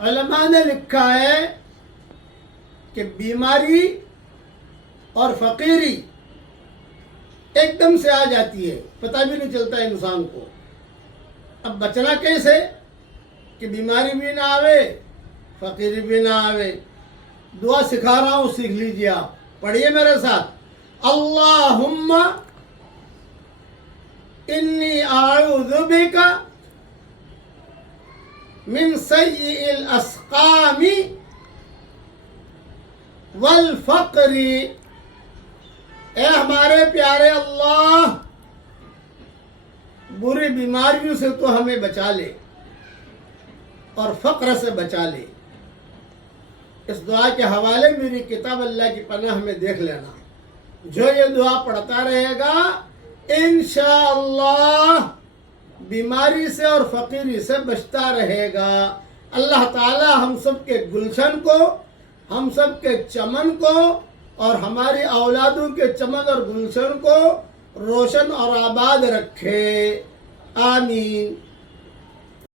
علماء نے لکھا ہے کہ بیماری اور فقیری ایک دم سے آ جاتی ہے، پتہ بھی نہیں چلتا انسان کو۔ اب بچنا کیسے کہ بیماری بھی نہ آوے، فقیری بھی نہ آوے؟ دعا سکھا رہا ہوں، سیکھ لیجیے آپ، پڑھیے میرے ساتھ۔ اللہم انی اعوذ بک من سیء الاسقام والفقر۔ اے ہمارے پیارے اللہ، بری بیماریوں سے تو ہمیں بچا لے اور فقر سے بچا لے۔ اس دعا کے حوالے میری کتاب اللہ کی پناہ میں دیکھ لینا۔ جو یہ دعا پڑھتا رہے گا انشاءاللہ بیماری سے اور فقیری سے بچتا رہے گا۔ اللہ تعالی ہم سب کے گلشن کو، ہم سب کے چمن کو اور ہماری اولادوں کے چمن اور گلشن کو روشن اور آباد رکھے، آمین۔